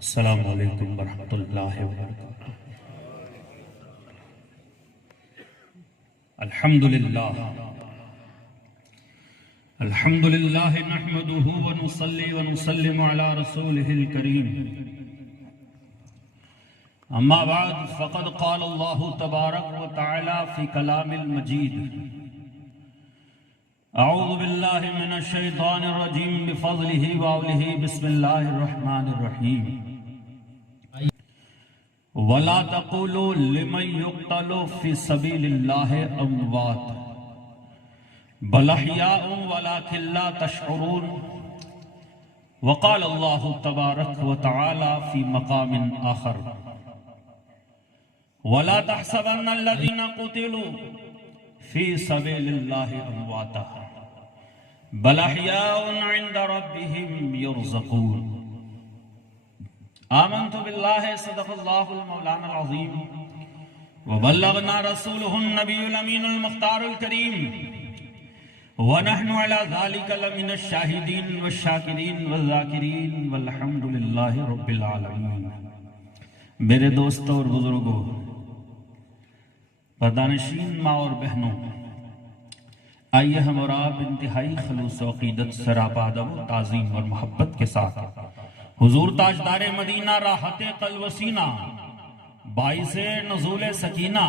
السلام علیکم ورحمۃ اللہ وبرکاتہ۔ الحمدللہ نحمده ونصلي ونسلم على رسوله الكريم، اما بعد فقد قال الله تبارک وتعالى في كلام المجید: اعوذ باللہ من الشیطان الرجیم بفضلہ وعولہ بسم اللہ الرحمن الرحیم۔ وَلَا تَقُولُوا لِمَنْ يُقْتَلُ فِي سَبِيلِ اللَّهِ أَمْوَاتٌ بَلْ أَحْيَاءٌ وَلَكِنْ لَا تَشْعُرُونَ۔ وقال اللہ تبارک وتعالی فی مقام آخر: وَلَا تَحْسَبَنَّ الَّذِينَ قُتِلُوا فِي سَبِيلِ اللَّهِ أَمْوَاتًا بَلْ أَحْيَاءٌ عِنْدَ رَبِّهِمْ يُرْزَقُونَ۔ آمنت باللہ صدق اللہ المولانا العظیم وبلغنا رسولہ النبی الامین المختار الکریم ونحن علی ذالک لمن الشاہدین والشاکرین والذاکرین والحمد للہ رب العالمین۔ میرے دوستوں اور بزرگوں، پردانشین، ماں اور بہنوں، آئیے ہم اور آپ انتہائی خلوص و عقیدت سراپا ادب و تعظیم اور محبت کے ساتھ حضور تاجدار مدینہ راحت قلب و سینہ، باعث نزول سکینہ،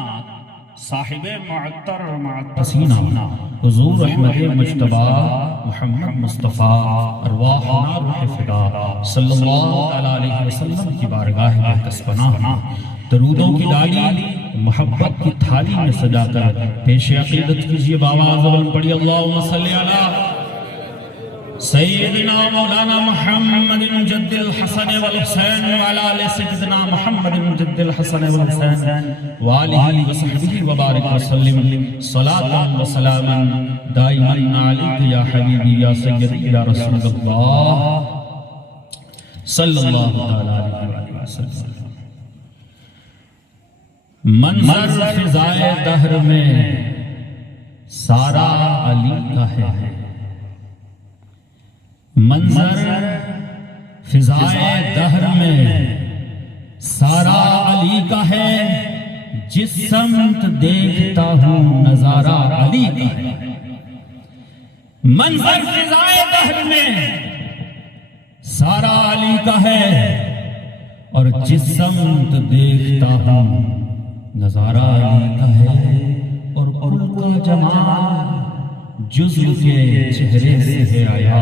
صاحب معطر معطسینہ، حضور احمد مجتبی محمد مصطفیٰ ارواحنا روح فدا صلی اللہ علیہ وسلم کی بارگاہ مقدس پناہ درودوں کی ڈالی محبت کی تھالی میں سجا کر پیش عقیدت کیجئے۔ بآواز بلند پڑھی اللہم صلی علی سیدنا مولانا محمد جد الحسن والحسین وعلى آل سیدنا محمد جد الحسن والحسین وآلہ وصحبہ وبارک وسلم صلاة وسلاما دائما علیک یا حبیبی یا سیدی یا رسول اللہ صلی اللہ علیہ وسلم۔ منظر فضائے دہر میں سارا علی کا ہے، منظر فضائے دہر میں سارا علی کا ہے، جس سمت دیکھتا ہوں نظارہ علی کا ہے۔ منظر فضائے دہر میں سارا علی کا ہے، اور جس سمت دیکھتا ہوں نظارہ علی کا ہے، اور کل کا جمال جزو کے چہرے سے ہے آیا،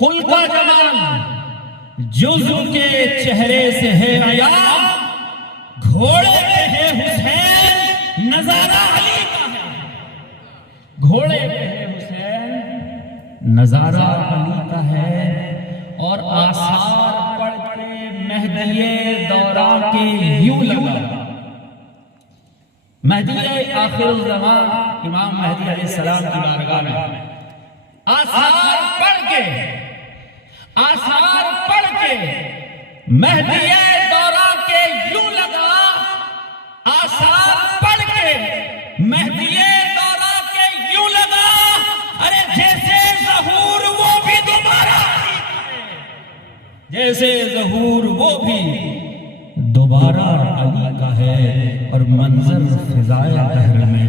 کل کا جمال جزو کے چہرے سے ہے آیا، گھوڑے پہ ہے حسین نظارہ علی کا ہے، گھوڑے پہ ہے حسین نظارہ علی کا ہے، اور آثار پڑھ کے مہدی دوران کے یوں لگا، مہدی آخر الزمان امام مہدی علیہ السلام کی بارگاہ میں آثار پڑھ کے مہدی دوران کے یوں لگا، آثار پڑھ کے مہدی دوران کے یوں لگا، ارے جیسے ظہور وہ بھی دوبارہ علی کا ہے، جیسے ظہور وہ بھی دوبارہ علی کا ہے، اور منظر فضائے دہر میں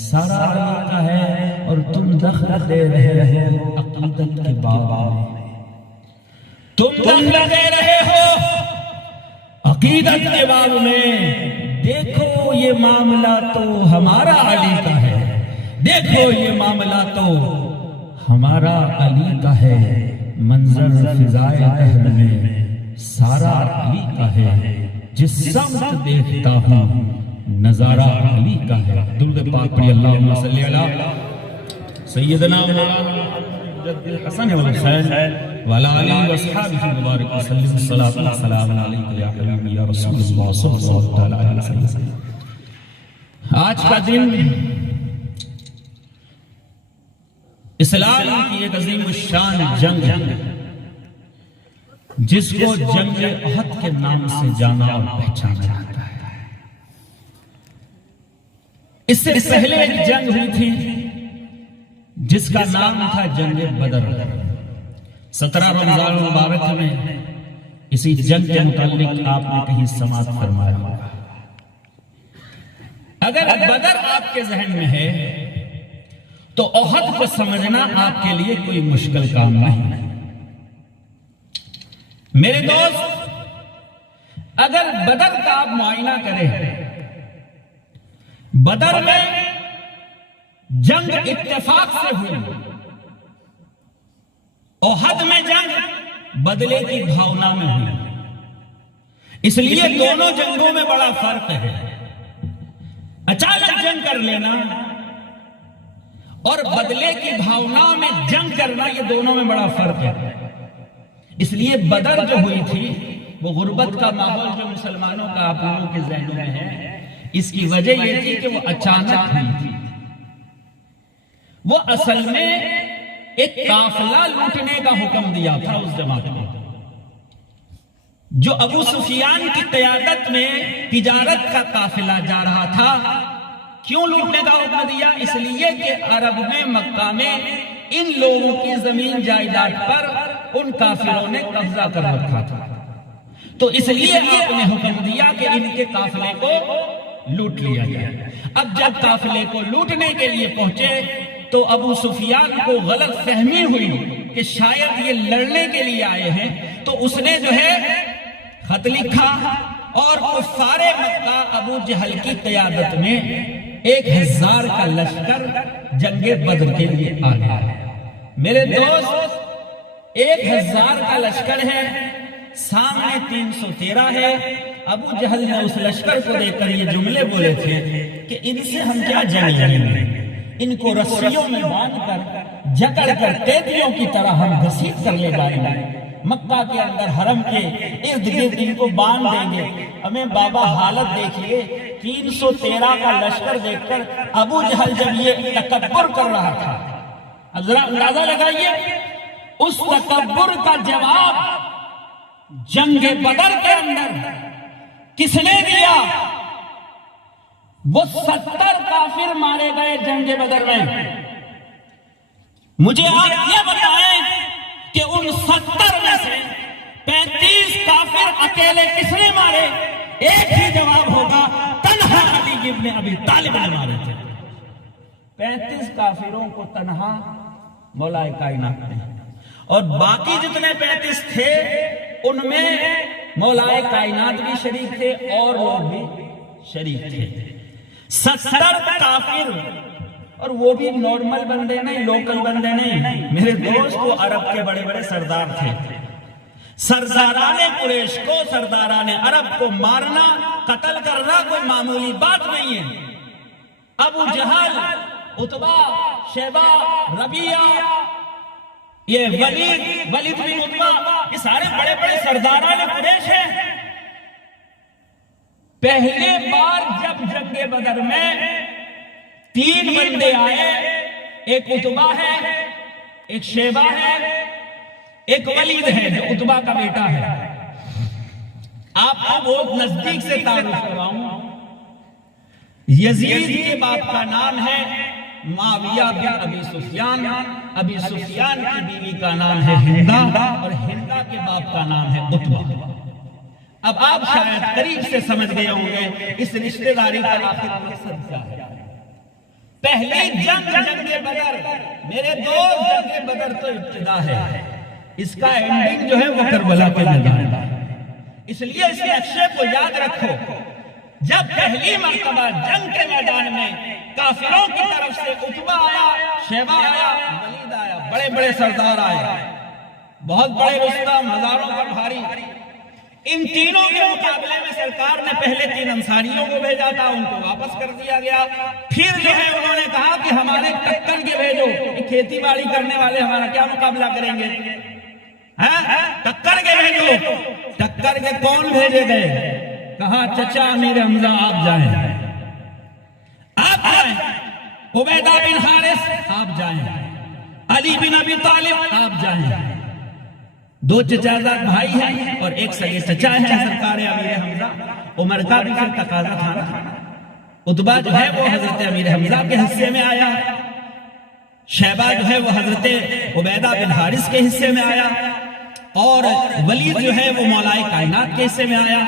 سارا علی کا ہے، اور تم دخل دے رہے ہو عقیدت کے باب میں، تم دخل دے رہے ہو عقیدت کے باب میں۔ دیکھو یہ معاملہ تو ہمارا علی کا ہے، دیکھو یہ معاملہ تو ہمارا علی کا ہے، منظر فضائے دہر میں سارا علی کا ہے، جس سمت دیکھتا ہوں نظارہ علی کا ہے۔ درود پاک پڑھی اللہم صلی علی سیدنا مولانا جد الحسن والحسین وعلی آلہ واصحابہ مبارک وسلم صلاۃ والسلام علیک یا حبیبی یا رسول اللہ صلی اللہ علیہ وسلم۔ آج کا دن اسلام کی ایک عظیم الشان جنگ ہے، جس کو جنگ احد کے نام سے جانا اور پہچانا جاتا ہے۔ اس سے پہلے ایک جنگ ہوئی تھی جس کا نام تھا جنگ بدر، 17 رمضان المبارک میں اسی جنگ کے متعلق آپ نے کہیں سماعت فرمایا ہوگا۔ اگر بدر آپ کے ذہن میں ہے تو احد کو سمجھنا آپ کے لیے کوئی مشکل کام نہیں ہے۔ میرے دوست، اگر بدر کا آپ معائنہ کریں، بدر میں جنگ اتفاق سے ہوئی، احد میں جنگ بدلے کی بھاونا میں ہوئی، اس لیے دونوں جنگوں میں بڑا فرق ہے۔ اچانک جنگ کر لینا اور بدلے کی بھاونا میں جنگ کرنا، یہ دونوں میں بڑا فرق ہے۔ اس لیے بدر جو ہوئی تھی وہ غربت کا ماحول جو مسلمانوں کا آپ لوگوں کے ذہنوں میں ہے، اس کی وجہ یہ تھی کہ وہ اچانک ہوئی تھی۔ وہ اصل میں ایک قافلہ لوٹنے کا حکم دیا تھا اس جماعت کو، جو ابو سفیان کی قیادت میں تجارت کا قافلہ جا رہا تھا۔ کیوں لوٹنے کا حکم دیا؟ اس لیے کہ عرب میں، مکہ میں ان لوگوں کی زمین جائیداد پر ان کافروں نے قبضہ کر رکھا تھا، تو اس لیے آپ نے حکم دیا کہ ان کے قافلے کو لوٹ لیا جائے۔ اب جب قافلے کو لوٹنے کے لیے پہنچے تو ابو سفیان کو غلط فہمی ہوئی کہ شاید یہ لڑنے کے لیے آئے ہیں، تو اس نے جو ہے خط لکھا اور کفار مکہ ابو جہل کی قیادت میں 1000 کا لشکر جنگ بدر کے لیے آ گیا۔ میرے دوست، 1000 کا لشکر ہے، سامنے 313 ہے۔ ابو جہل نے اس لشکر کو دیکھ کر یہ جملے بولے تھے کہ ان سے ہم کیا جنگ لڑیں گے، ان کو رسیوں میں باندھ کر جکڑ کر قیدیوں کی طرح ہم گھسیٹ کر لے جائیں گے، مکہ کے اندر حرم کے ارد گرد ان کو باندھ دیں گے۔ ہمیں بابا حالت دیکھیے، 313 کا لشکر دیکھ کر ابو جہل جب یہ تکبر کر رہا تھا، اب ذرا اندازہ لگائیے اس تکبر کا جواب جنگ بدر کے اندر کس نے دیا؟ وہ 70 کافر مارے گئے جنگ بدر میں۔ مجھے آپ یہ بتائیں کہ ان 70 میں سے 35 کافر اکیلے کس نے مارے؟ ایک ہی جواب ہوگا، تنہا علی ابن ابی طالب نے مارے تھے۔ 35 کافروں کو تنہا مولا کائنات نے، اور باقی جتنے 35 تھے ان میں مولا کائنات بھی شریک تھے اور لوگ بھی شریک تھے۔ 70 کافر، اور وہ بھی نارمل بندے نہیں، لوکل بندے نہیں میرے دوست، وہ عرب کے بڑے بڑے سردار تھے۔ سرداران قریش کو، سرداران عرب کو مارنا، قتل کرنا کوئی معمولی بات نہیں ہے۔ ابو جہل، عتبہ، شیبہ، ربیعہ، یہ ولید بن عتبہ، یہ سارے بڑے بڑے سرداران قریش ہیں۔ پہلے بار جب جنگ بدر میں 3 بندے آئے، ایک عتبہ ہے، ایک شیبہ ہے، ایک ولید ہے جو عتبہ کا بیٹا ہے۔ آپ کو بہت نزدیک سے تعارف کرواؤں، یزید کے باپ کا نام ہے معاویہ بن ابی سفیان، ابی سفیان کی بیوی کا نام ہے ہندہ، اور ہندہ کے باپ کا نام ہے عتبہ۔ اب آپ شاید قریب سے سمجھ گئے ہوں گے اس رشتہ داری کا آخر مقصد کیا ہے۔ پہلی جنگ بدر، میرے دوست، جنگ بدر تو ابتدا ہے، اس کا اینڈنگ جو ہے وہ کربلا کے میدان ہے۔ اس لیے اس نقشے کو یاد رکھو، جب پہلی مرتبہ جنگ کے میدان میں کافروں کی طرف سے عتبہ آیا، شیبہ آیا، ولید آیا، بڑے بڑے سردار آئے، بہت بڑے رستم، ہزاروں پر بھاری۔ ان تینوں کے مقابلے میں سرکار نے پہلے 3 انصاریوں کو بھیجا تھا، ان کو واپس کر دیا گیا۔ پھر جو ہے انہوں نے کہا کہ ہمارے ٹکر کے بھیجو، کھیتی باڑی کرنے والے ہمارا کیا مقابلہ کریں گے، ٹکر کے بھیجو۔ ٹکر کے کون بھیجے گئے؟ کہا چچا امیر حمزہ آپ جائیں، آپ جائیں، عبیدہ بن حارث آپ جائیں، علی بن ابی طالب آپ جائیں۔ 2 چچازاد بھائی ہیں اور ایک سگے چچا ہیں سرکار امیر حمزہ۔ عمر کا بھی پھر تقاضا تھا نا، عتبہ جو ہے وہ حضرت امیر حمزہ کے حصے میں آیا۔ شیبہ جو ہے وہ حضرت عبیدہ بن حارث کے حصے میں آیا، اور ولید جو ہے وہ مولا کائنات کے حصے میں آیا۔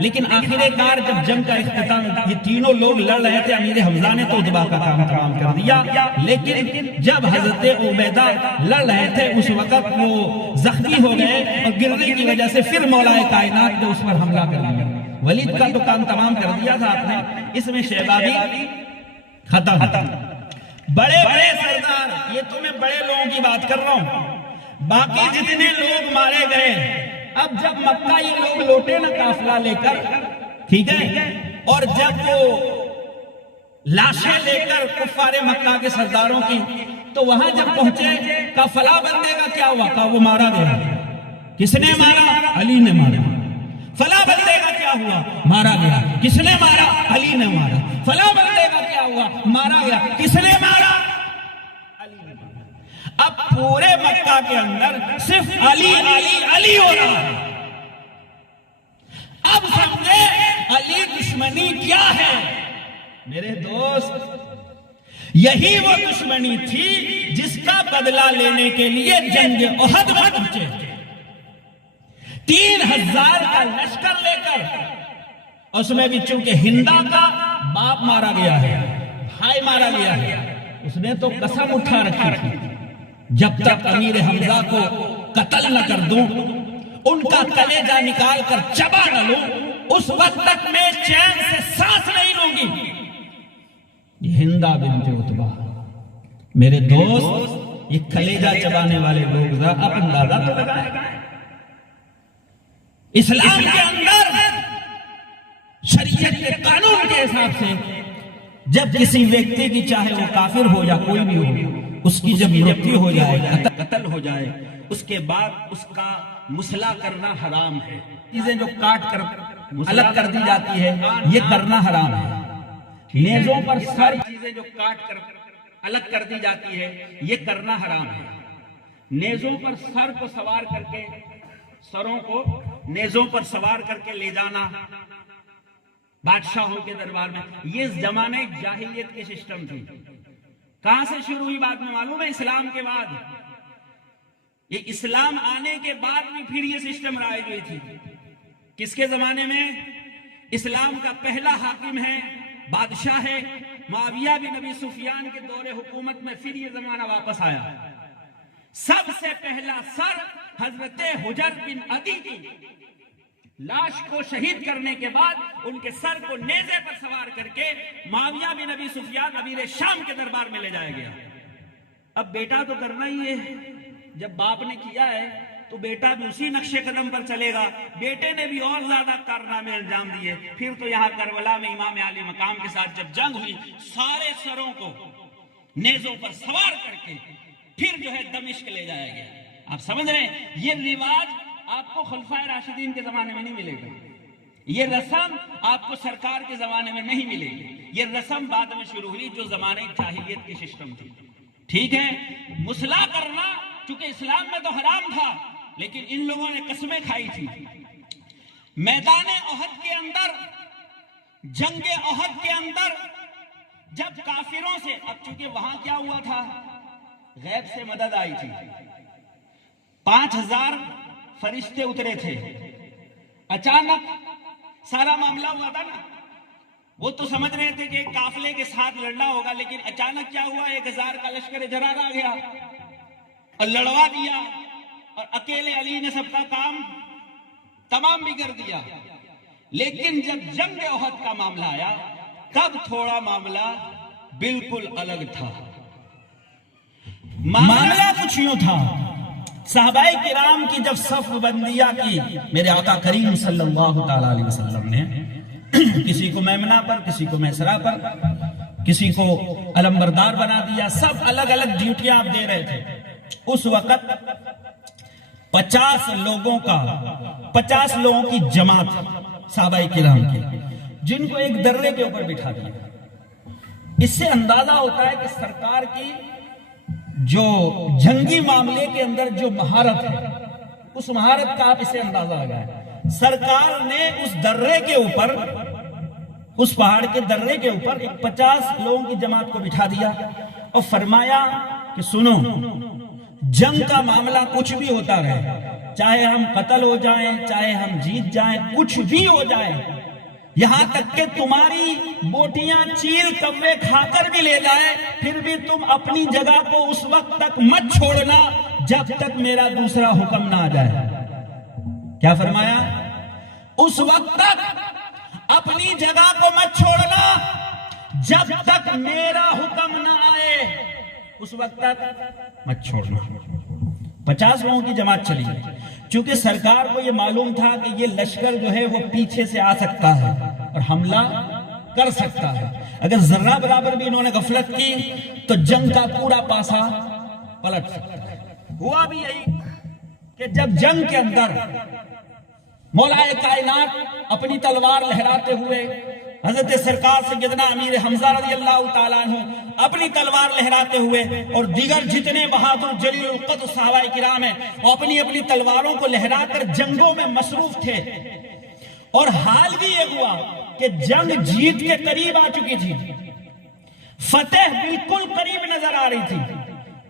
لیکن آخر کار جب جنگ کا اختتام، یہ تینوں لوگ لڑ رہے تھے، امیر حمزہ نے تو اتبا کا کام تمام کر دیا، لیکن جب حضرت عبیدہ لڑ رہے تھے اس وقت وہ زخمی ہو گئے، اور گرنے کی وجہ سے پھر مولا کائنات نے اس پر حملہ کر دیا۔ ولید کا تو کام تمام کر دیا تھا آپ نے، اس میں شیبہ بھی ختم۔ بڑے بڑے سردار، یہ تو میں بڑے لوگوں کی بات کر رہا ہوں، باقی جتنے لوگ مارے گئے، اب جب مکہ یہ لوگ لوٹے نا قافلہ لے کر، ٹھیک ہے، اور جب وہ لاشیں لے کر کفار مکہ کے سرداروں کی، تو وہاں جب پہنچے کہا فلاں بندے کا کیا ہوا؟ کہا وہ مارا گیا۔ کس نے مارا؟ علی نے مارا۔ فلاں بندے کا کیا ہوا؟ مارا گیا۔ کس نے مارا؟ علی نے مارا۔ فلاں بندے کا کیا ہوا؟ مارا گیا۔ کس نے مارا؟ علی نے مارا۔ اب پورے مکہ کے اندر صرف علی علی علی ہو رہا ہے۔ اب سمجھے علی دشمنی کیا ہے میرے دوست؟ یہی وہ دشمنی تھی جس کا بدلہ لینے کے لیے جنگ احد میں پہنچے، 3000 کا لشکر لے کر، اس میں بھی چونکہ ہندا کا باپ مارا گیا ہے، بھائی مارا گیا ہے، اس نے تو قسم اٹھا رکھی تھی جب تک امیر حمزہ کو قتل نہ کر دوں، ان کا کلیجہ نکال کر چبا نہ لوں، اس وقت تک میں چین سے سانس نہیں لوں گی۔ یہ ہندا بنت عتبہ، میرے دوست، یہ کلیجہ چبانے والے لوگ ذرا اب اندازہ تو لگائیں۔ اسلام کے اندر شریعت کے قانون کے حساب سے جب کسی ویکتی کی، چاہے وہ کافر ہو یا کوئی بھی ہو، اس کی جب مرتیو ہو جائے، قتل ہو جائے، اس کے بعد اس کا مسلح کرنا حرام ہے۔ چیزیں جو کاٹ کر الگ کر دی جاتی ہے، یہ کرنا حرام ہے۔ نیزوں پر سر، چیزیں جو کاٹ کر الگ کر دی جاتی ہے، یہ کرنا حرام ہے۔ نیزوں پر سر کو سوار کر کے، سروں کو نیزوں پر سوار کر کے لے جانا بادشاہوں کے دربار میں، یہ زمانے جاہلیت کے سسٹم تھی۔ کہاں سے شروع ہوئی بعد میں معلوم ہے؟ اسلام کے بعد۔ یہ اسلام آنے کے بعد بھی پھر یہ سسٹم رائج ہوئی تھی۔ کس کے زمانے میں؟ اسلام کا پہلا حاکم ہے، بادشاہ ہے معاویہ بن ابی سفیان کے دور حکومت میں، پھر یہ زمانہ واپس آیا۔ سب سے پہلا سر حضرت حجر بن عدی کی لاش کو شہید کرنے کے بعد ان کے سر کو نیزے پر سوار کر کے معاویہ بن ابی سفیان امیر شام کے دربار میں لے جایا گیا۔ اب بیٹا تو کرنا ہی ہے، جب باپ نے کیا ہے تو بیٹا بھی اسی نقش قدم پر چلے گا۔ بیٹے نے بھی اور زیادہ کارنامے انجام دیے۔ پھر تو یہاں کربلا میں امام علی مقام کے ساتھ جب جنگ ہوئی، سارے سروں کو نیزوں پر سوار کر کے پھر جو ہے دمشق لے جایا گیا۔ آپ سمجھ رہے ہیں؟ یہ رواج آپ کو خلفائے راشدین کے زمانے میں نہیں ملے گا، یہ رسم آپ کو سرکار کے زمانے میں نہیں ملے گی، یہ رسم بعد میں شروع ہوئی جو زمانے جاہلیت کی سسٹم تھی۔ ٹھیک ہے، مسلح کرنا چونکہ اسلام میں تو حرام تھا، لیکن ان لوگوں نے قسمیں کھائی تھی۔ میدان احد کے اندر، جنگ احد کے اندر جب کافروں سے، اب چونکہ وہاں کیا ہوا تھا، غیب سے مدد آئی تھی، 5000 فرشتے اترے تھے، اچانک سارا معاملہ ہوا تھا نا، وہ تو سمجھ رہے تھے کہ ایک قافلے کے ساتھ لڑنا ہوگا، لیکن اچانک کیا ہوا، 1000 کا لشکر جرار آ گیا اور لڑوا دیا، اور اکیلے علی نے سب کا کام تمام بھی کر دیا۔ لیکن جب جنگ احد کا معاملہ آیا تب تھوڑا معاملہ بالکل الگ تھا۔ معاملہ کچھ یوں تھا، صحابہ کرام کی جب صف بندیاں کی میرے آقا کریم صلی اللہ تعالی علیہ وسلم نے، کسی کو میمنہ پر، کسی کو میسرہ پر، کسی کو علمبردار بنا دیا، سب الگ الگ ڈیوٹیاں آپ دے رہے تھے۔ اس وقت 50 لوگوں کی جماعت صحابہ کرام کی، جن کو ایک درے کے اوپر بٹھا دیا۔ اس سے اندازہ ہوتا ہے کہ سرکار کی جو جنگی معاملے کے اندر جو مہارت ہے، اس مہارت کا آپ اسے اندازہ لگائیں۔ سرکار نے اس درے کے اوپر، اس پہاڑ کے درے کے اوپر 50 لوگوں کی جماعت کو بٹھا دیا اور فرمایا کہ سنو، جنگ کا معاملہ کچھ بھی ہوتا رہے، چاہے ہم قتل ہو جائیں، چاہے ہم جیت جائیں، کچھ بھی ہو جائے، یہاں تک کہ تمہاری بوٹیاں چیل کوے کھا کر بھی لے جائے، پھر بھی تم اپنی جگہ کو اس وقت تک مت چھوڑنا جب تک میرا دوسرا حکم نہ آ جائے۔ کیا فرمایا؟ اس وقت تک اپنی جگہ کو مت چھوڑنا جب تک میرا حکم نہ آئے، اس وقت تک مت چھوڑنا۔ 50 لوگوں کی جماعت چلی، چونکہ سرکار کو یہ معلوم تھا کہ یہ لشکر جو ہے وہ پیچھے سے آ سکتا ہے اور حملہ کر سکتا ہے، اگر ذرہ برابر بھی انہوں نے غفلت کی تو جنگ کا پورا پاسا پلٹ سکتا ہے۔ ہوا بھی یہی کہ جب جنگ کے اندر مولا کائنات اپنی تلوار لہراتے ہوئے، حضرت سرکار سیدنا امیر حمزہ رضی اللہ تعالیٰ عنہ اپنی تلوار لہراتے ہوئے، اور دیگر جتنے بہادر جلیل القدر صحابہ کرام ہیں وہ اپنی اپنی تلواروں کو لہرا کر جنگوں میں مصروف تھے، اور حال بھی یہ ہوا کہ جنگ جیت کے قریب آ چکی تھی، فتح بالکل قریب نظر آ رہی تھی۔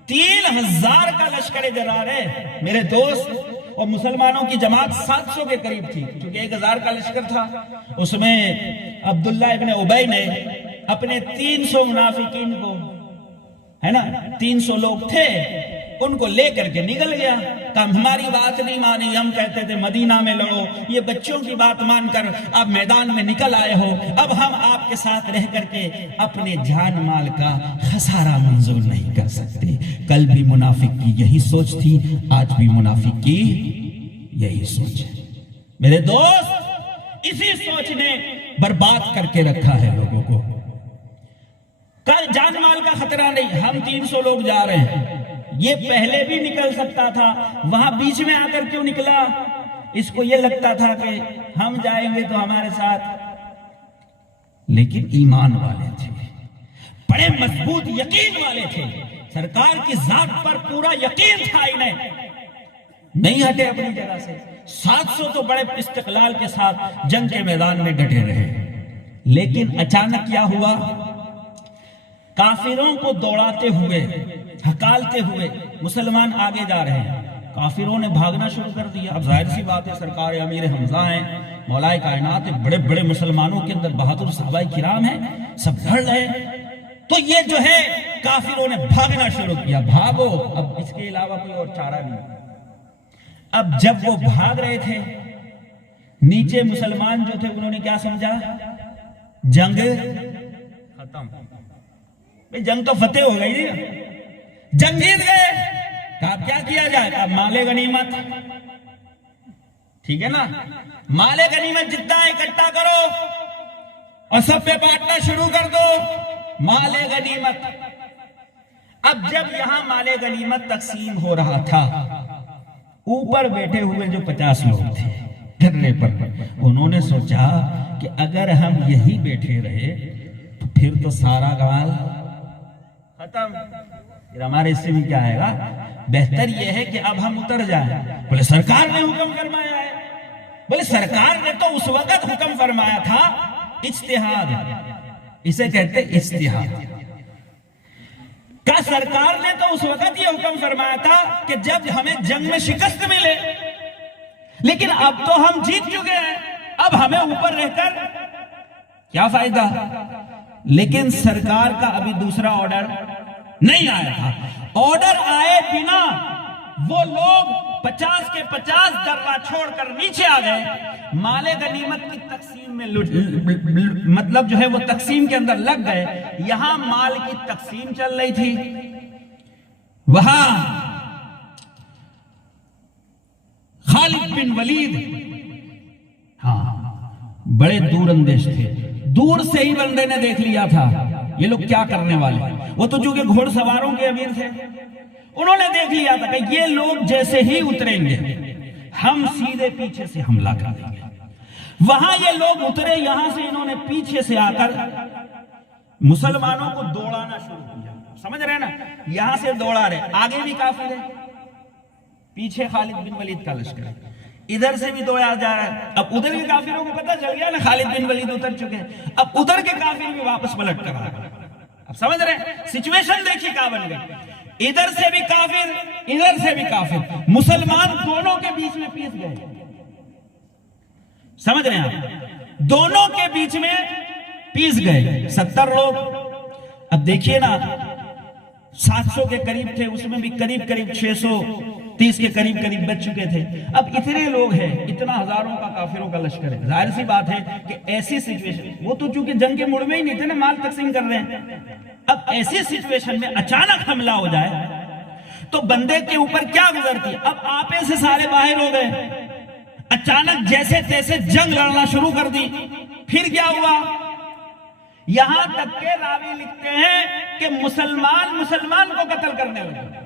3000 کا لشکر جرار ہے میرے دوست، اور مسلمانوں کی جماعت 700 کے قریب تھی، کیونکہ 1000 کا لشکر تھا، اس میں عبداللہ ابن ابی نے اپنے 300 منافقین کو، ہے نا 300 لوگ تھے، ان کو لے کر کے نکل گیا، کہا ہماری بات نہیں مانی، ہم کہتے تھے مدینہ میں لڑو، یہ بچوں کی بات مان کر اب میدان میں نکل آئے ہو، اب ہم آپ کے ساتھ رہ کر کے اپنے جان مال کا خسارہ منظور نہیں کر سکتے۔ کل بھی منافق کی یہی سوچ تھی، آج بھی منافق کی یہی سوچ ہے۔ میرے دوست، اسی سوچ نے برباد کر کے رکھا ہے لوگوں کو۔ کل جان مال کا خطرہ نہیں، ہم 300 لوگ جا رہے ہیں، یہ پہلے بھی نکل سکتا تھا، وہاں بیچ میں آ کر کیوں نکلا؟ اس کو یہ لگتا تھا کہ ہم جائیں گے تو ہمارے ساتھ، لیکن ایمان والے تھے، بڑے مضبوط یقین والے تھے، سرکار کی ذات پر پورا یقین تھا، انہیں نہیں ہٹے اپنی جگہ سے۔ 700 تو بڑے استقلال کے ساتھ جنگ کے میدان میں ڈٹے رہے، لیکن اچانک کیا ہوا؟ کافروں کو دوڑاتے ہوئے، ہکالتے ہوئے مسلمان آگے جا رہے ہیں، کافروں نے بھاگنا شروع کر دیا۔ اب ظاہر سی بات ہے، سرکار امیر حمزہ ہیں، مولا کائنات، بڑے بڑے مسلمانوں کے اندر بہادر صحابہ کرام ہیں، سب لڑ رہے ہیں، تو یہ جو ہے کافروں نے بھاگنا شروع کیا، بھاگو، اب اس کے علاوہ کوئی اور چارہ نہیں۔ اب جب وہ بھاگ رہے تھے، نیچے مسلمان جو تھے انہوں نے کیا سمجھا؟ جنگ ختم، جنگ تو فتح ہو گئی نہیں، جنگ جیت گئے، کہا کیا کیا جائے؟ کہا مال غنیمت، ٹھیک ہے نا، مال غنیمت جتنا اکٹھا کرو اور سب پہ بانٹنا شروع کر دو، مال غنیمت۔ اب جب یہاں مال غنیمت تقسیم ہو رہا تھا، اوپر بیٹھے ہوئے جو 50 لوگ تھے دھرنے پر، انہوں نے سوچا کہ اگر ہم یہی بیٹھے رہے تو پھر تو سارا گوال ختم، پھر ہمارے حصے میں کیا آئے گا؟ بہتر یہ ہے کہ اب ہم اتر جائیں۔ بولے سرکار نے حکم فرمایا ہے، بولے سرکار نے تو اس وقت حکم فرمایا تھا، اجتہاد، اسے کہتے اجتہاد کا، سرکار نے تو اس وقت یہ حکم فرمایا تھا کہ جب ہمیں جنگ میں شکست ملے، لیکن اب تو ہم جیت چکے ہیں، اب ہمیں اوپر رہ کر کیا فائدہ؟ لیکن سرکار کا ابھی دوسرا آرڈر نہیں آیا تھا، آرڈر آئے بنا وہ لوگ 50 کے 50 درہ چھوڑ کر نیچے آ گئے، مال غنیمت کی تقسیم میں مطلب جو ہے وہ تقسیم کے اندر لگ گئے۔ یہاں مال کی تقسیم چل رہی تھی، وہاں خالد بن ولید، ہاں بڑے دور اندیش تھے، دور سے ہی بندے نے دیکھ لیا تھا یہ لوگ کیا کرنے والے، وہ تو چونکہ گھوڑ سواروں کے امیر تھے، انہوں نے دیکھ لیا تھا کہ یہ لوگ جیسے ہی اتریں گے ہم سیدھے پیچھے سے حملہ کر دیں گے۔ وہاں یہ لوگ اترے، یہاں سے انہوں نے پیچھے سے آ کر مسلمانوں کو دوڑانا شروع کیا، سمجھ رہے ہیں نا، یہاں سے دوڑا رہے، آگے بھی کافر ہے، پیچھے خالد بن ولید کا لشکر ہے، ادھر سے بھی دوڑا جا رہا ہے۔ اب ادھر کے کافروں کو پتہ چل گیا نا خالد بن ولید اتر چکے ہیں، اب ادھر کے کافر بھی واپس پلٹ کر آ گئے۔ اب سمجھ رہے ہیں سچویشن دیکھیے کیا بن گئی۔ ادھر سے بھی کافر ادھر سے بھی کافر، مسلمان دونوں کے بیچ میں پیس گئے. سمجھ رہے ہیں آپ؟ دونوں کے بیچ میں پیس گئے. 70 لوگ. اب دیکھیے نا، 700 کے قریب تھے، اس میں بھی قریب 630 کے قریب بچ چکے تھے. اب اتنے لوگ ہیں، اتنا ہزاروں کا کافروں کا لشکر ہے. ظاہر سی بات ہے کہ ایسی سچویشن، وہ تو چونکہ جنگ کے موڑ میں ہی نہیں تھے نا، مال تقسیم کر رہے ہیں. اب ایسی سچویشن میں اچانک حملہ ہو جائے تو بندے کے اوپر کیا گزرتی ہے؟ اب آپے سے سارے باہر ہو گئے، اچانک جیسے تیسے جنگ لڑنا شروع کر دی. پھر کیا ہوا؟ یہاں تک کہ راوی لکھتے ہیں کہ مسلمان کو قتل کرنے لگے.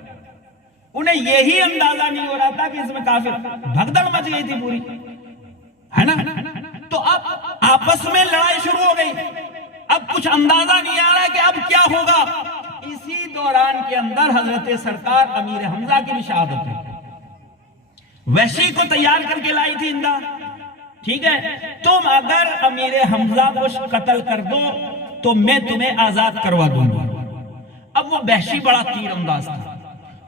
انہیں یہی اندازہ نہیں ہو رہا تھا کہ اس میں کافر. بھگدڑ مچ گئی تھی پوری، ہے نا؟ تو اب آپس میں لڑائی شروع ہو گئی. اب کچھ اندازہ نہیں آ رہا کہ اب کیا ہوگا. اسی دوران کے اندر حضرت سرکار امیر حمزہ کی بھی شہادت ہے. وحشی کو تیار کر کے لائی تھی اندہ، ٹھیک ہے، تم اگر امیر حمزہ کو قتل کر دو تو میں تمہیں آزاد کروا دوں گا. اب وہ وحشی بڑا تیر انداز تھا،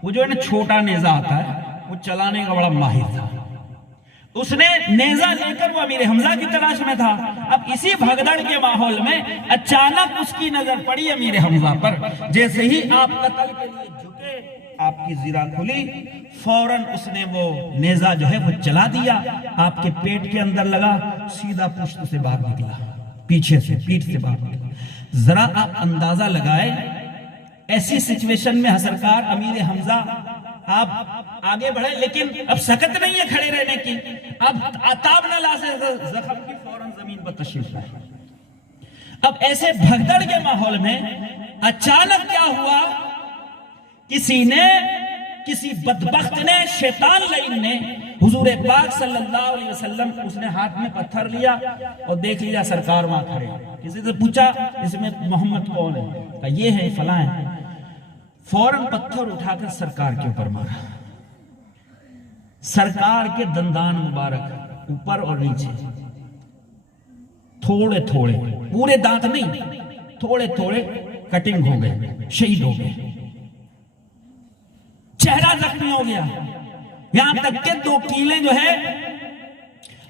وہ جو ہے نا چھوٹا نیزہ آتا ہے، وہ چلانے کا بڑا ماہر تھا. اس نے نیزہ لے کر وہ امیر حمزہ کی تلاش میں تھا. اب اسی بھگدڑ کے ماحول میں اچانک اس کی نظر پڑی امیر حمزہ پر. جیسے ہی آپ قتل کے لیے جھکے، آپ کی زرہ کھلی، فوراً اس نے وہ نیزہ جو ہے وہ چلا دیا. آپ کے پیٹ کے اندر لگا، سیدھا پشت سے باہر نکلا، پیچھے سے پیٹ سے باہر نکلا. ذرا آپ اندازہ لگائے ایسی سچویشن میں سرکار امیر حمزہ آپ آگے بڑھے، لیکن اب سکت نہیں ہے کھڑے رہنے کی. اب عطاب نہ لا سے زخم کی فوراً زمین پر تشریف لائے. اب ایسے بھگدڑ کے ماحول میں اچانک کیا ہوا؟ کسی بدبخت نے، شیطان لعین نے حضور پاک صلی اللہ علیہ وسلم، اس نے ہاتھ میں پتھر لیا اور دیکھ لیا سرکار وہاں کھڑے. کسی سے پوچھا اس میں محمد کون ہے؟ کہا یہ ہے فلاں ہے. فوراً پتھر اٹھا کر سرکار کے اوپر مارا. سرکار کے دندان مبارک اوپر اور نیچے تھوڑے تھوڑے، پورے دانت نہیں، تھوڑے تھوڑے کٹنگ ہو گئے، شہید ہو گئے. چہرہ زخمی ہو گیا، یہاں تک کہ 2 کیلیں جو ہے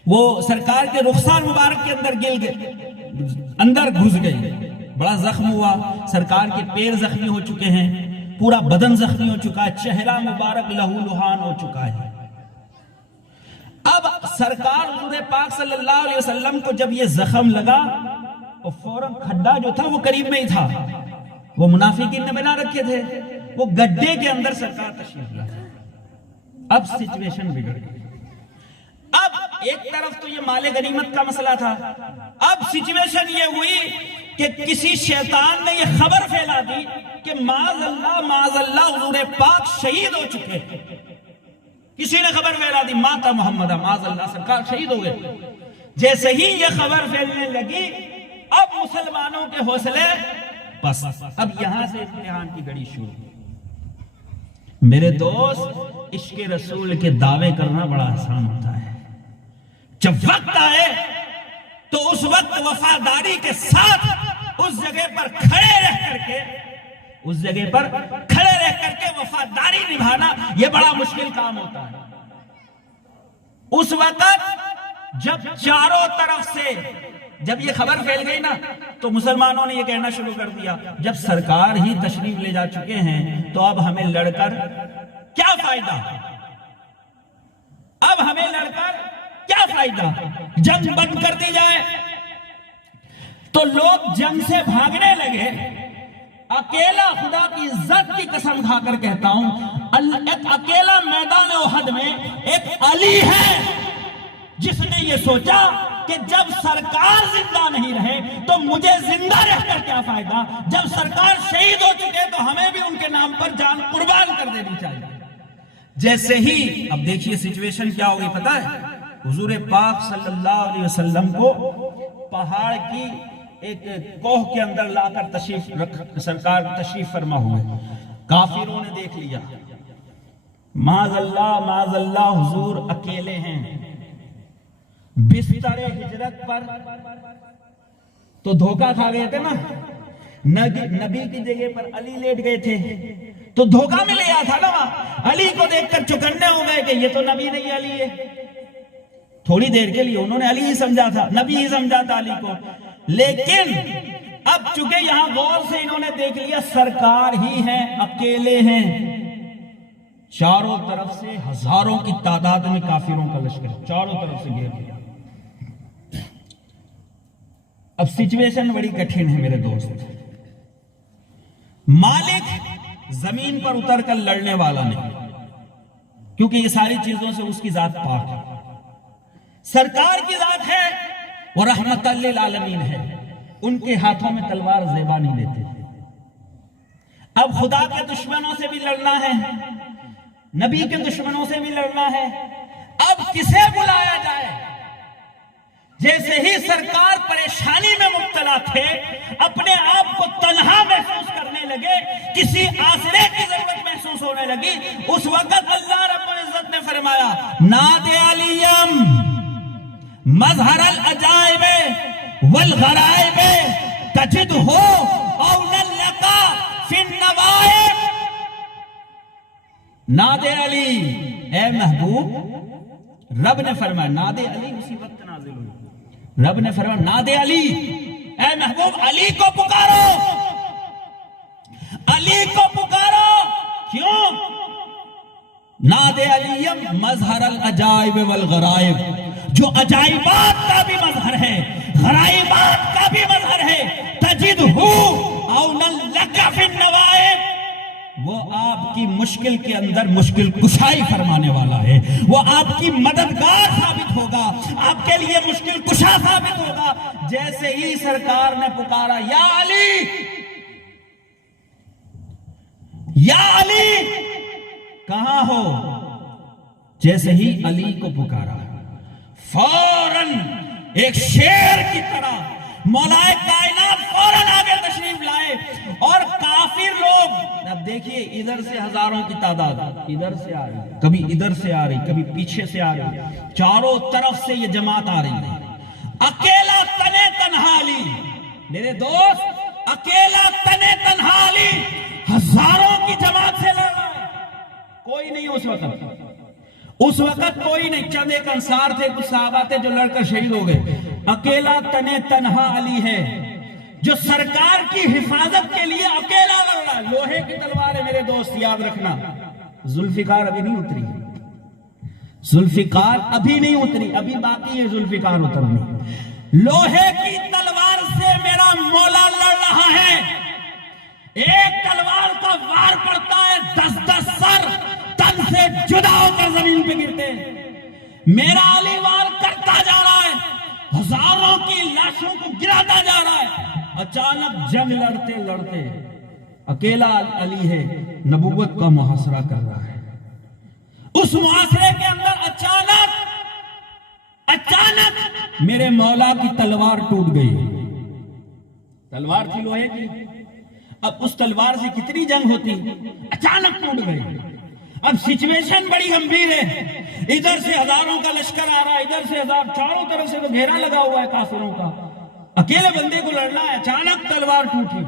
وہ سرکار کے رخسار مبارک کے اندر گل گئے، اندر گھس گئی. بڑا زخم ہوا. سرکار کے پیر زخمی ہو چکے ہیں، پورا بدن زخمی ہو چکا ہے، چہرہ مبارک لہو لہان ہو چکا ہے. اب سرکار حضور پاک صلی اللہ علیہ وسلم کو جب یہ زخم لگا تو فوراً کھڈا جو تھا وہ قریب میں ہی تھا، وہ منافقین نے بنا رکھے تھے، وہ گڈھے کے اندر سرکار تشریف لائے. اب سچویشن بگڑ گئی. اب ایک طرف تو یہ مال غنیمت کا مسئلہ تھا، اب سچویشن یہ ہوئی کہ کسی شیطان نے یہ خبر پھیلا دی کہ معاذ اللہ حضور پاک شہید ہو چکے. کسی نے خبر پھیلا دی، ماتا محمد، معاذ اللہ سرکار شہید ہو گئے. جیسے ہی یہ خبر پھیلنے لگی، اب مسلمانوں کے حوصلے بس. اب یہاں سے امتحان کی گھڑی شروع. میرے دوست، عشق رسول کے دعوے کرنا بڑا آسان ہوتا ہے. جب وقت آئے تو اس وقت وفاداری کے ساتھ اس جگہ پر کھڑے رہ کر کے وفاداری نبھانا یہ بڑا مشکل کام ہوتا ہے. اس وقت جب چاروں طرف سے جب یہ خبر پھیل گئی نا تو مسلمانوں نے یہ کہنا شروع کر دیا، جب سرکار ہی تشریف لے جا چکے ہیں تو اب ہمیں لڑ کر کیا فائدہ؟ جنگ بند کر دی جائے. تو لوگ جنگ سے بھاگنے لگے. اکیلا، خدا کی عزت کی قسم کھا کر کہتا ہوں، ایک اکیلا میدان احد میں ایک علی ہے جس نے یہ سوچا کہ جب سرکار زندہ نہیں رہے تو مجھے زندہ رہ کر کیا فائدہ، جب سرکار شہید ہو چکے تو ہمیں بھی ان کے نام پر جان قربان کر دینی چاہیے. جیسے ہی اب دیکھیے سچویشن کیا ہوگی پتہ ہے؟ حضور پاک صلی اللہ علیہ وسلم کو پہاڑ کی ایک کوہ کے اندر لا کر سرکار تشریف فرما ہوئے. کافروں نے دیکھ لیا، معاذ اللہ حضور اکیلے ہیں بستر ہجرت پر. تو دھوکہ کھا گئے تھے نا، نبی کی جگہ پر علی لیٹ گئے تھے، تو دھوکہ میں لے آیا تھا نا وہاں. علی کو دیکھ کر چکنے ہو گئے کہ یہ تو نبی نہیں علی ہے. تھوڑی دیر کے لیے انہوں نے علی ہی سمجھا تھا, نبی ہی سمجھا تھا علی کو. لیکن اب چونکہ یہاں غور سے انہوں نے دیکھ لیا سرکار ہی ہیں, اکیلے ہیں, چاروں طرف سے ہزاروں کی تعداد میں کافروں کا لشکر چاروں طرف سے گھیر لیا. اب سچویشن بڑی کٹھن ہے میرے دوست. مالک زمین پر اتر کر لڑنے والا نہیں, کیونکہ یہ ساری چیزوں سے اس کی ذات پاک ہے. سرکار کی ذات ہے, وہ رحمت للعالمین ہے, ان کے ہاتھوں میں تلوار زیبا نہیں دیتے. اب خدا کے دشمنوں سے بھی لڑنا ہے, نبی کے دشمنوں سے بھی لڑنا ہے. اب کسے بلایا جائے؟ جیسے ہی سرکار پریشانی میں مبتلا تھے, اپنے آپ کو تنہا محسوس کرنے لگے, کسی آسرے کی ضرورت محسوس ہونے لگی, اس وقت اللہ رب العزت نے فرمایا نادے علیم مظہر العجائب والغرائب تجد ہو اولا لکا فی النوائب. نادے علی, اے محبوب, رب نے فرمایا نادے علی, اسی وقت نازل ہوئی. رب نے فرمایا نادے علی, اے محبوب علی کو پکارو, علی کو پکارو. کیوں؟ نادے علیم مظہر العجائب والغرائب, جو عجائبات کا بھی مظہر ہے, غرائبات کا بھی مظہر ہے. تجدہو اونا لک فی النوائب, وہ آپ کی مشکل کے اندر مشکل کشائی فرمانے والا ہے, وہ آپ کی مددگار ثابت ہوگا, آپ کے لیے مشکل کشا ثابت ہوگا. جیسے ہی سرکار نے پکارا یا علی, یا علی, کہاں ہو؟ جیسے ہی علی کو پکارا, فوراً ایک شیر کی طرح مولا کائنات فوراً آگے تشریف لائے. اور کافر لوگ, اب دیکھیے ادھر سے ہزاروں کی تعداد, ادھر سے آ رہی, کبھی ادھر سے آ رہی, کبھی پیچھے سے آ رہی, چاروں طرف سے یہ جماعت آ رہی ہے. اکیلا تنے تنہا علی, میرے دوست, اکیلا تنے تنہا علی ہزاروں کی جماعت سے لڑ رہا ہے. کوئی نہیں اس وقت کوئی نہیں. چند ایک انصار تھے, کچھ صحابہ تھے جو لڑ کر شہید ہو گئے. اکیلا تنے تنہا علی ہے جو سرکار کی حفاظت کے لیے اکیلا لڑ رہا ہے. لوہے کی تلوار ہے میرے دوست, یاد رکھنا. ذوالفقار ابھی نہیں اتری, ذوالفقار ابھی نہیں اتری, ابھی باقی ہے ذوالفقار اترنی. لوہے کی تلوار سے میرا مولا لڑ رہا ہے. ایک تلوار کا وار پڑتا ہے, 10 سر تن سے جدا ہو کر زمین پہ گرتے ہیں. میرا علی وار کرتا جا رہا ہے, ہزاروں کی لاشوں کو گراتا جا رہا ہے. اچانک جنگ لڑتے لڑتے اکیلا علی ہے, نبوت کا محاصرہ کر رہا ہے. اس محاصرے کے اندر اچانک میرے مولا کی تلوار ٹوٹ گئی. تلوار تھی لوہے کی, اب اس تلوار سے کتنی جنگ ہوتی, اچانک ٹوٹ گئی. اب سچویشن بڑی گمبھیر ہے, ادھر سے ہزاروں کا لشکر آ رہا ہے, ادھر سے ہزار, چاروں طرف سے تو گھیرا لگا ہوا ہے کافروں کا, اکیلے بندے کو لڑنا ہے. اچانک تلوار ٹوٹی.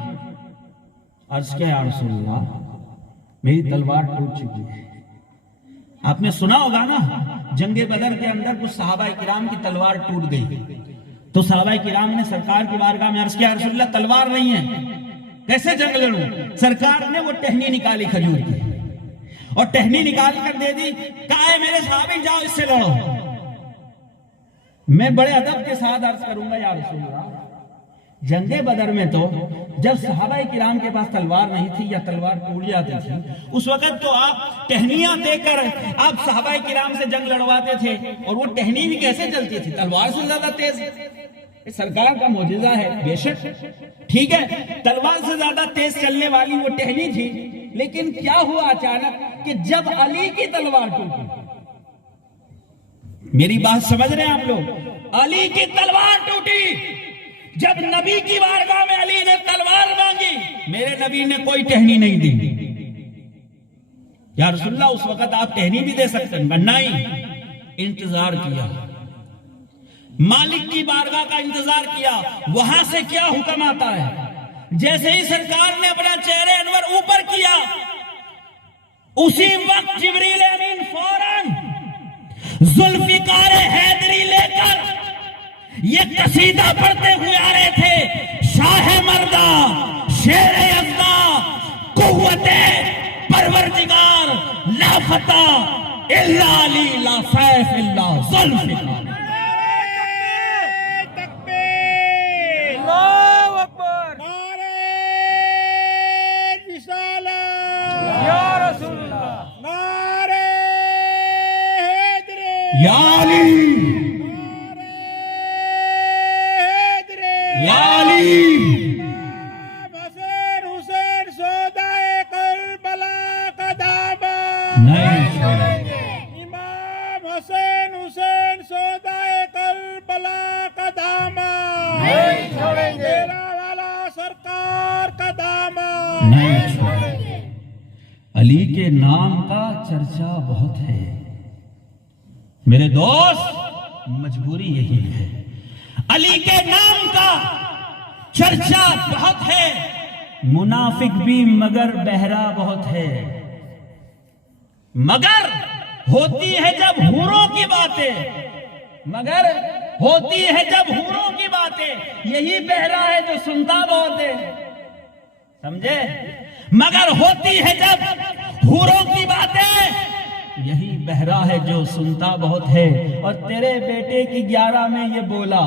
عرض کیا یا رسول اللہ, میری تلوار ٹوٹ چکی ہے. آپ نے سنا ہوگا نا, جنگ بدر کے اندر کچھ صحابہ کرام کی تلوار ٹوٹ گئی, تو صحابہ کرام نے سرکار کی بارگاہ میں عرض کیا رسول اللہ تلوار نہیں ہے, کیسے جنگ لڑوں؟ سرکار نے وہ ٹہنی نکالی کھجور کی, اور ٹہنی نکال کر دے دی, کہا ہے میرے صحابی جاؤ اس سے لڑو. میں بڑے ادب کے ساتھ عرض کروں گا یا رسول اللہ, جنگ بدر میں تو جب صحابہ کرام کے پاس تلوار نہیں تھی یا تلوار ٹوٹ جاتی تھی, اس وقت تو آپ ٹہنیاں دے کر آپ صحابہ کرام سے جنگ لڑواتے تھے, اور وہ ٹہنی بھی کیسے چلتی تھی, تلوار سے زیادہ تیز. سرکار کا معجزہ ہے بے شک, ٹھیک ہے, تلوار سے زیادہ تیز چلنے والی وہ ٹہنی تھی. لیکن کیا ہوا اچانک کہ جب علی کی تلوار ٹوٹی, میری بات سمجھ رہے ہیں آپ لوگ, علی کی تلوار ٹوٹی, جب نبی کی بارگاہ میں علی نے تلوار مانگی, میرے نبی نے کوئی ٹہنی نہیں دی. یا رسول اللہ اس وقت آپ ٹہنی بھی دے سکتے ہیں, نہیں, انتظار کیا, مالک کی بارگاہ کا انتظار کیا. وہاں سے کیا حکم آتا ہے, جیسے ہی سرکار نے اپنا چہرے انور اوپر کیا, اسی وقت جبریل امین فوراً ذوالفقار حیدری لے کر یہ قصیدہ پڑھتے ہوئے آ رہے تھے، شاہ مردہ شیر یزدہ قوت پروردگار لا فتح الا علی لا سیف الا ذوالفقار۔ یا علی یا علی حسین سودائے کربلا کا دامن نہیں چھوڑیں گے، امام حسین سودائے کربلا کا دامن نہیں چھوڑیں گے، میرا والا سرکار کا دامن نہیں چھوڑیں گے۔ علی کے نام کا چرچا بہت ہے میرے دوست، مجبوری یہی ہے، علی کے نام کا چرچا بہت ہے، منافق بھی مگر بہرا بہت ہے، مگر ہوتی ہے جب حوروں کی باتیں، مگر ہوتی ہے جب حوروں کی باتیں، یہی بہرا ہے جو سنتا بہت ہے، سمجھے؟ مگر ہوتی ہے جب حوروں کی باتیں، یہی بہرا ہے جو سنتا بہت ہے۔ اور تیرے بیٹے کی 11 میں یہ بولا،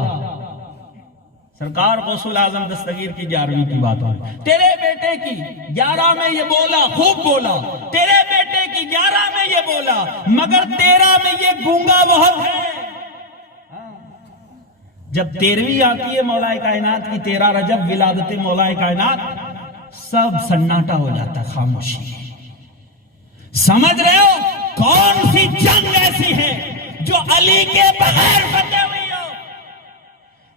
سرکار غوث الاعظم دستگیر کی 11ویں کی بات ہے، تیرے بیٹے کی 11 میں یہ بولا، خوب بولا، تیرے بیٹے کی 11 میں یہ بولا، مگر 13 میں یہ گونگا بہت ہے۔ جب 13ویں آتی ہے مولا کائنات کی 13 رجب ولادت مولا کائنات، سب سناٹا ہو جاتا، خاموشی۔ سمجھ رہے ہو کون سی جنگ ایسی ہے جو علی کے بغیر فتح ہوئی ہو؟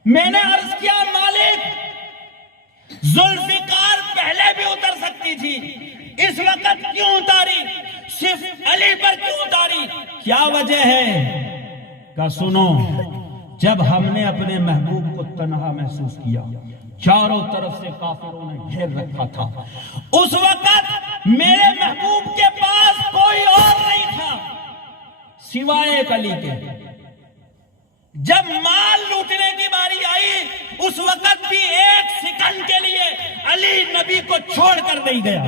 میں نے عرض کیا مالک، ذوالفقار پہلے بھی اتر سکتی تھی، اس وقت کیوں اتاری؟ صرف علی پر کیوں اتاری؟ کیا وجہ ہے؟ کہ سنو، جب ہم نے اپنے محبوب کو تنہا محسوس کیا، چاروں طرف سے کافروں نے گھیر رکھا تھا، اس وقت میرے محبوب کے پاس کوئی اور نہیں تھا سوائے ایک علی کے۔ جب مال لوٹنے کی باری آئی، اس وقت بھی ایک سیکنڈ کے لیے علی نبی کو چھوڑ کر نہیں گیا۔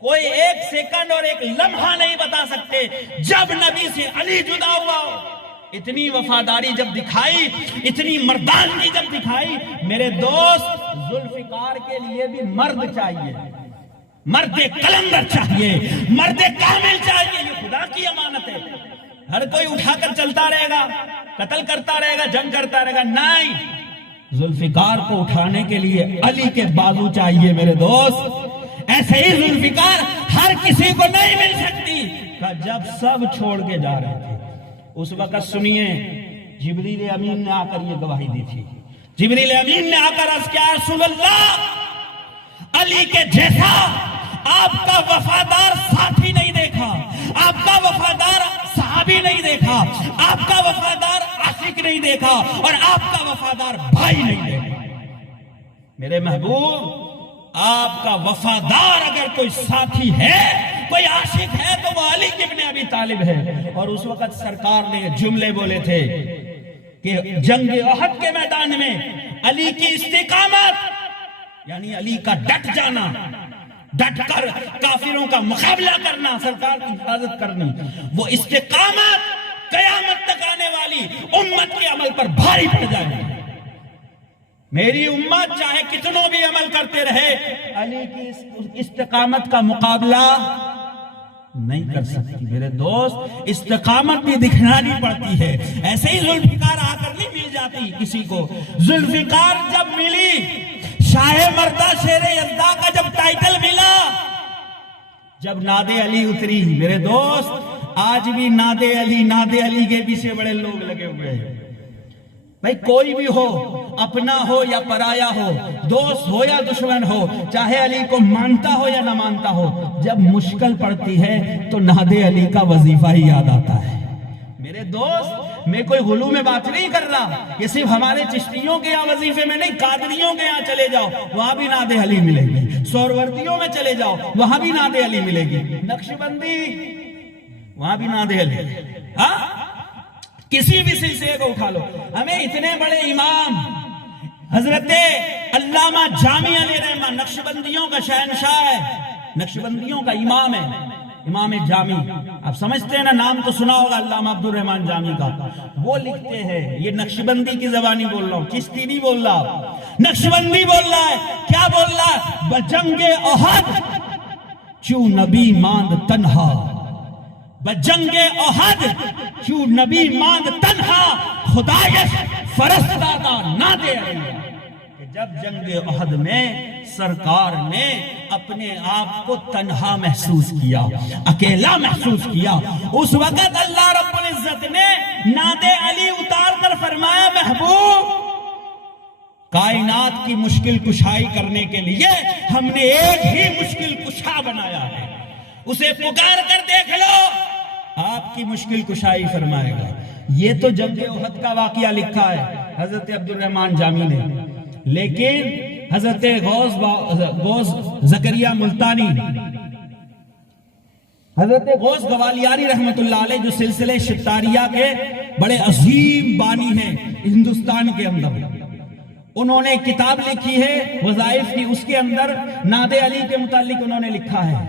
کوئی ایک سیکنڈ اور ایک لمحہ نہیں بتا سکتے جب نبی سے علی جدا ہوا ہو۔ اتنی وفاداری جب دکھائی، اتنی مردانگی جب دکھائی، میرے دوست، ذوالفقار کے لیے بھی مرد چاہیے، مرد قلندر چاہیے، مرد کامل چاہیے۔ یہ خدا کی امانت ہے۔ ہر کوئی اٹھا کر چلتا رہے گا، قتل کرتا رہے گا، جنگ کرتا رہے گا، نہیں، ذوالفقار کو اٹھانے کے لیے علی کے بازو چاہیے میرے دوست۔ ایسے ہی ذوالفقار ہر کسی کو نہیں مل سکتی۔ جب سب چھوڑ کے جا رہے تھے، اس وقت سنیے، جبریل امین نے آ کر یہ گواہی دی تھی۔ جبریل امین نے آ کر عرض کیا، رسول اللہ، علی کے جیسا آپ کا وفادار ساتھی نہیں دیکھا، آپ کا وفادار صحابی نہیں دیکھا، آپ کا وفادار عاشق نہیں دیکھا، اور آپ کا وفادار بھائی نہیں دیکھا۔ میرے محبوب، آپ کا وفادار اگر کوئی ساتھی ہے، کوئی عاشق ہے، تو وہ علی ابن ابی طالب ہے۔ اور اس وقت سرکار نے جملے بولے تھے کہ جنگ احد کے میدان میں علی کی استقامت، یعنی علی کا ڈٹ جانا، ڈٹ کر کافروں کا مقابلہ کرنا، سرکار کی حفاظت کرنی، وہ استقامت قیامت تک آنے والی امت کے عمل پر بھاری پڑ جائے۔ میری امت چاہے کتنوں بھی عمل کرتے رہے، علی کی استقامت کا مقابلہ نہیں کر سکتی میرے دوست۔ استقامت بھی دکھانی پڑتی ہے۔ ایسے ہی ذوالفقار آ کر نہیں مل جاتی کسی کو۔ ذوالفقار جب ملی، شاہ مردہ شیر یزدہ کا جب ٹائٹل ملا، جب ناد علی اتری، میرے دوست، آج بھی ناد علی کے پیچھے بڑے لوگ لگے ہوئے ہیں۔ بھائی کوئی بھی ہو، اپنا ہو یا پرایا ہو، دوست ہو یا دشمن ہو، چاہے علی کو مانتا ہو یا نہ مانتا ہو، جب مشکل پڑتی ہے تو ناد علی کا وظیفہ ہی یاد آتا ہے۔ میرے دوست میں کوئی غلو میں بات نہیں کر رہا، یہ صرف ہمارے چشتیوں کے یہاں وظیفے میں نہیں، قادریوں کے یہاں چلے جاؤ وہاں بھی نعت علی ملے گی، سہروردیوں میں چلے جاؤ وہاں بھی نعت علی ملے گی، نقشبندی وہاں بھی نعت علی، ہاں کسی بھی سلسلے کو اٹھا لو۔ ہمیں اتنے بڑے امام حضرت علامہ جامی علیہ رحمہ نقشبندیوں کا شہنشاہ ہے، نقشبندیوں کا امام ہے، امام جامی، آپ سمجھتے ہیں نا، نام تو سنا ہوگا علامہ عبد الرحمن جامی کا، وہ لکھتے ہیں، یہ نقشبندی کی زبانی بول رہا ہوں، چشتی نہیں بول رہا، نقشبندی بول رہا ہے، کیا بول رہا ہے؟ بجنگ احد چوں نبی ماند تنہا، بجنگ احد چوں نبی ماند تنہا، خدایش فرستادہ نعت علی۔ جب جنگ احد میں سرکار نے اپنے آپ کو تنہا محسوس کیا، اکیلا محسوس کیا، اس وقت اللہ رب العزت نے نعت علی اتار کر فرمایا، محبوب کائنات کی مشکل کشائی کرنے کے لیے ہم نے ایک ہی مشکل کشا بنایا ہے، اسے پکار کر دیکھ لو، آپ کی مشکل کشائی فرمائے گا۔ یہ تو جنگ احد کا واقعہ لکھا ہے حضرت عبد الرحمن جامی نے، لیکن حضرت غوث زکریا ملتانی، حضرت غوث گوالیاری رحمت اللہ علیہ جو سلسلے شتاریہ کے بڑے عظیم بانی ہیں ہندوستان کے اندر، انہوں نے کتاب لکھی ہے وظائف کی، اس کے اندر نعت علی کے متعلق انہوں نے لکھا ہے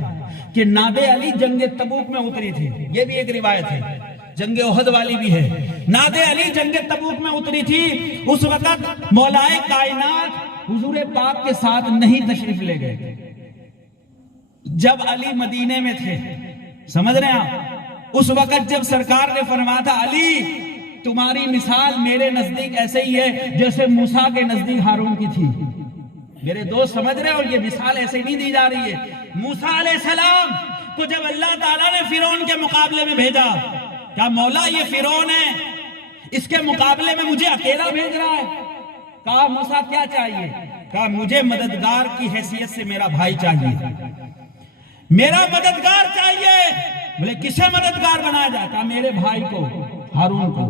کہ نعت علی جنگ تبوک میں اتری تھی، یہ بھی ایک روایت ہے، جنگ احد والی بھی ہے، نعت علی جنگ تبوک میں اتری تھی، اس وقت مولائے کائنات حضور پاک کے ساتھ نہیں تشریف لے گئے، جب علی مدینے میں تھے، سمجھ رہے ہیں آپ، اس وقت جب سرکار نے فرمایا تھا علی تمہاری مثال میرے نزدیک ایسے ہی ہے جیسے موسیٰ کے نزدیک ہارون کی تھی، میرے دوست سمجھ رہے ہیں، اور یہ مثال ایسے نہیں دی جا رہی ہے، موسیٰ علیہ السلام کو جب اللہ تعالیٰ نے فرعون کے مقابلے میں بھیجا، کہا مولا یہ فرعون ہے، اس کے مقابلے میں مجھے اکیلا بھیج رہا ہے، کہا موسیٰ کیا چاہیے؟ کہا مجھے مددگار کی حیثیت سے میرا بھائی چاہیے، میرا مددگار چاہیے، بولے کسے مددگار بنایا جائے؟ کہا میرے بھائی کو، ہارون کو،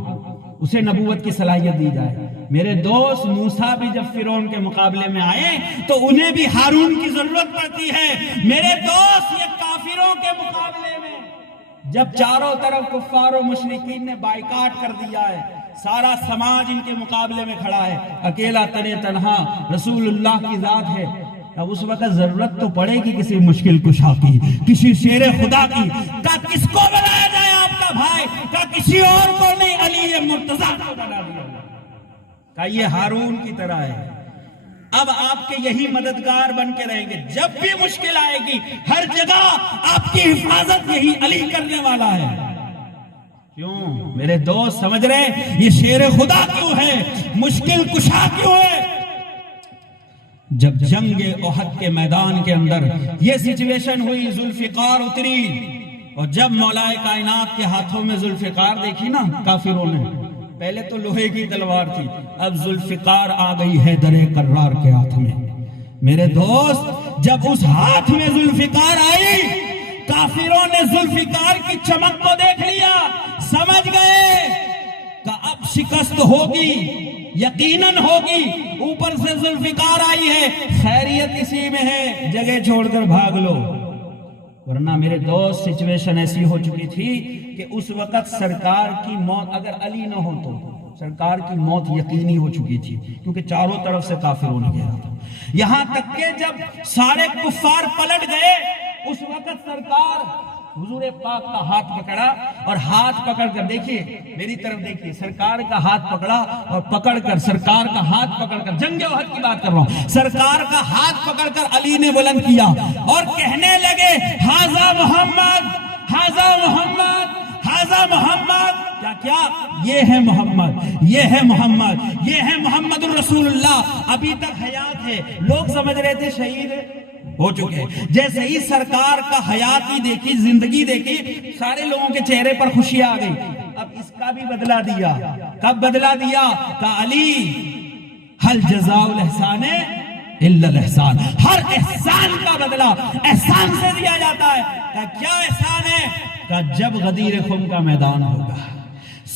اسے نبوت کی صلاحیت دی جائے۔ میرے دوست موسیٰ بھی جب فرعون کے مقابلے میں آئے تو انہیں بھی ہارون کی ضرورت پڑتی ہے، میرے دوست یہ کافروں کے مقابلے میں جب چاروں طرف کفار و مشرکین نے بائیکاٹ کر دیا ہے، سارا سماج ان کے مقابلے میں کھڑا ہے، اکیلا تنے تنہا رسول اللہ کی ذات ہے، اب اس وقت ضرورت تو پڑے گی کسی مشکل کشا کی، کسی شیر خدا کی، کہا کس کو بنایا جائے آپ کا بھائی؟ کہا کسی اور کو نہیں، علی مرتضیٰ کو بنا دیا، کہا یہ ہارون کی طرح ہے، اب آپ کے یہی مددگار بن کے رہیں گے، جب بھی مشکل آئے گی ہر جگہ آپ کی حفاظت یہی علی کرنے والا ہے۔ کیوں میرے دوست سمجھ رہے ہیں یہ شیر خدا کیوں ہے، مشکل کشا کیوں ہے؟ جب جنگ احد کے میدان کے اندر یہ سچویشن ہوئی، ذوالفقار اتری، اور جب مولا کائنات کے ہاتھوں میں ذوالفقار دیکھی نا کافروں نے، پہلے تو لوہے کی تلوار تھی، اب ذوالفقار آ گئی ہے در کرار کے ہاتھ میں، میرے دوست جب اس ہاتھ میں ذوالفقار آئی، کافروں نے ذوالفقار کی چمک کو دیکھ لیا، سمجھ گئے کہ اب شکست ہوگی، یقیناً ہوگی، اوپر سے ذوالفقار آئی ہے، خیریت اسی میں ہے، جگہ چھوڑ کر بھاگ لو، ورنہ میرے دوست سچویشن ایسی ہو چکی تھی کہ اس وقت سرکار کی موت اگر علی نہ ہو تو سرکار کی موت یقینی ہو چکی تھی، کیونکہ چاروں طرف سے کافروں نے گھیرا تھا، یہاں تک کہ جب سارے کفار پلٹ گئے اس وقت سرکار حضور پاک کا ہاتھ پکڑا، اور ہاتھ پکڑ کر دیکھیے میری طرف دیکھیے، سرکار کا ہاتھ پکڑا اور پکڑ کر سرکار کا ہاتھ پکڑ کر، جنگ احد کی بات کر رہا ہوں، سرکار کا ہاتھ پکڑ کر علی نے بلند کیا اور کہنے لگے ھذا محمد، ھذا محمد، ھذا محمد، کیا یہ ہے محمد، یہ ہے محمد، یہ ہے محمد الرسول اللہ، ابھی تک حیات ہے، لوگ سمجھ رہے تھے شہید ہو چکے، جیسے ہی سرکار کا حیاتی دیکھی، زندگی دیکھی، سارے لوگوں کے چہرے پر خوشی آ گئی، اب اس کا بھی بدلہ دیا، کب بدلہ دیا؟ کہ علی حل جزاء الاحسان الا الاحسان، ہر احسان کا بدلہ احسان سے دیا جاتا ہے، کہ کیا احسان ہے؟ کہ جب غدیر خم کا میدان ہوگا،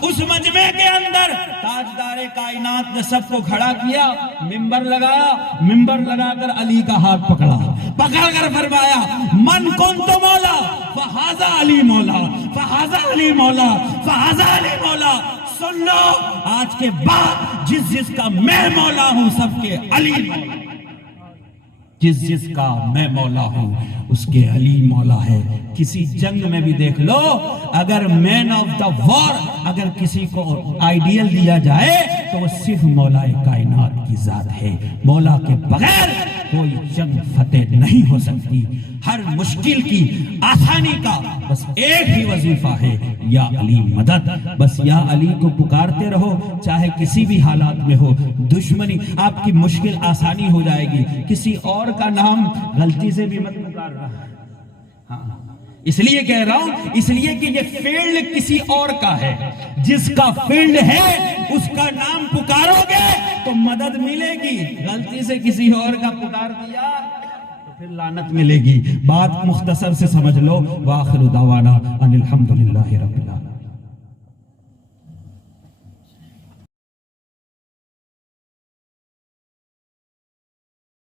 اس مجمع کے اندر تاجدار کائنات نے سب کو کھڑا کیا، منبر لگا کر علی کا ہاتھ پکڑ کر فرمایا من کنت مولا فہذا علی مولا، فہذا علی مولا، فہذا علی مولا۔ سن لو، آج کے بعد جس کا میں مولا ہوں سب کے علی مولا، جس کا میں مولا ہوں اس کے علی مولا ہے۔ کسی جنگ میں بھی دیکھ لو، اگر مین آف دا وار اگر کسی کو آئیڈیل دیا جائے تو وہ صرف مولا کائنات کی ذات ہے۔ مولا کے بغیر کوئی جنگ فتح نہیں ہو سکتی۔ ہر مشکل کی آسانی کا بس ایک ہی وظیفہ ہے، یا علی مدد۔ بس یا علی کو پکارتے رہو، چاہے کسی بھی حالات میں ہو۔ دشمنی آپ کی مشکل آسانی ہو جائے گی۔ کسی اور کا نام غلطی سے بھی مت پکار رہا، اس لیے کہہ رہا ہوں، اس لیے کہ یہ فیلڈ کسی اور کا ہے۔ جس کا فیلڈ ہے اس کا نام پکارو گے تو مدد ملے گی، غلطی سے کسی اور کا پکار دیا تو پھر لعنت ملے گی۔ بات مختصر سے سمجھ لو۔ وآخر دعوانا ان الحمدللہ رب العالمین۔